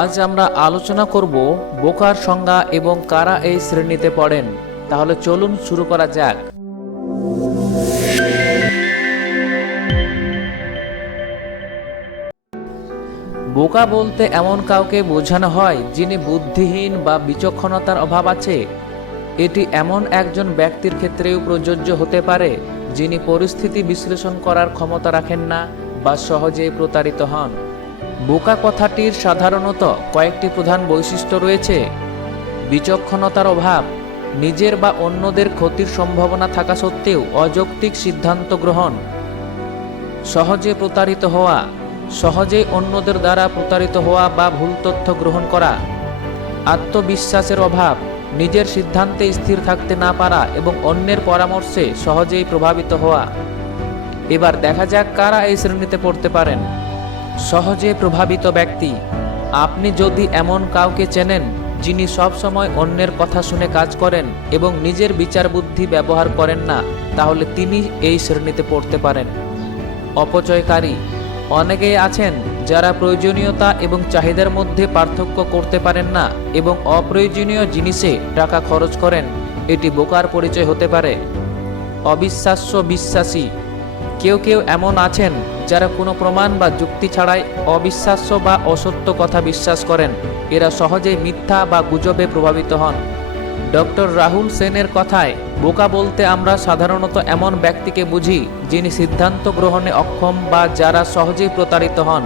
আজ আমরা আলোচনা করব বোকার সংজ্ঞা এবং কারা এই শ্রেণীতে পড়েন। তাহলে চলুন শুরু করা যাক। বোকা বলতে এমন কাউকে বোঝানো হয় যিনি বুদ্ধিহীন বা বিচক্ষণতার অভাব আছে। এটি এমন একজন ব্যক্তির ক্ষেত্রেও প্রযোজ্য হতে পারে, যিনি পরিস্থিতি বিশ্লেষণ করার ক্ষমতা রাখেন না বা সহজেই প্রতারিত হন। বোকা কথাটির সাধারণত কয়েকটি প্রধান বৈশিষ্ট্য রয়েছে। বিচক্ষণতার অভাব, নিজের বা অন্যদের ক্ষতির সম্ভাবনা থাকা সত্ত্বেও অযৌক্তিক সিদ্ধান্ত গ্রহণ। সহজে প্রতারিত হওয়া সহজেই অন্যদের দ্বারা প্রতারিত হওয়া বা ভুল তথ্য গ্রহণ করা। আত্মবিশ্বাসের অভাব, নিজের সিদ্ধান্তে স্থির থাকতে না পারা এবং অন্যের পরামর্শে সহজেই প্রভাবিত হওয়া। এবার দেখা যাক কারা এই শ্রেণীতে পড়তে পারেন। সহজে প্রভাবিত ব্যক্তি। আপনি যদি এমন কাউকে চেনেন, যিনি সবসময় অন্যের কথা শুনে কাজ করেন এবং নিজের বিচার বুদ্ধি ব্যবহার করেন না, তাহলে তিনি এই শ্রেণীতে পড়তে পারেন। অপচয়কারী। অনেকেই আছেন যারা প্রয়োজনীয়তা এবং চাহিদার মধ্যে পার্থক্য করতে পারেন না এবং অপ্রয়োজনীয় জিনিসে টাকা খরচ করেন। এটি বোকার পরিচয় হতে পারে। অবিশ্বাস্য বিশ্বাসী। কেউ কেউ এমন আছেন যারা কোনো প্রমাণ বা যুক্তি ছাড়াই অবিশ্বাস্য বা অসত্য কথা বিশ্বাস করেন। এরা সহজেই মিথ্যা বা গুজবে প্রভাবিত হন। ডক্টর রাহুল সেনের কথায়, বোকা বলতে আমরা সাধারণত এমন ব্যক্তিকে বুঝি যিনি সিদ্ধান্ত গ্রহণে অক্ষম বা যারা সহজেই প্রতারিত হন।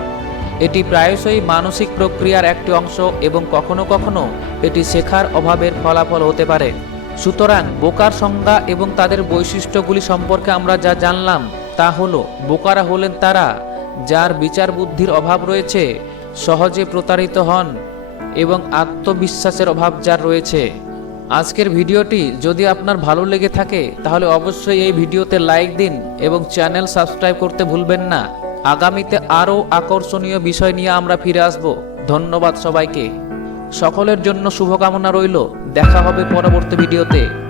এটি প্রায়শই মানসিক প্রক্রিয়ার একটি অংশ এবং কখনো কখনো এটি শেখার অভাবের ফলাফল হতে পারে। সুতরাং বোকার সংজ্ঞা এবং তাদের বৈশিষ্ট্যগুলি সম্পর্কে আমরা যা জানলাম তা হলো, বোকারা হলেন তারা, যার বিচার বুদ্ধির অভাব রয়েছে, সহজে প্রতারিত হন, এবং আত্মবিশ্বাসের অভাব যার রয়েছে। আজকের ভিডিওটি যদি আপনার ভালো লেগে থাকে, তাহলে অবশ্যই এই ভিডিওতে লাইক দিন এবং চ্যানেল সাবস্ক্রাইব করতে ভুলবেন না। আগামীতে আরও আকর্ষণীয় বিষয় নিয়ে আমরা ফিরে আসব। ধন্যবাদ সবাইকে। সকলের জন্য শুভকামনা রইল। দেখা হবে পরবর্তী ভিডিওতে।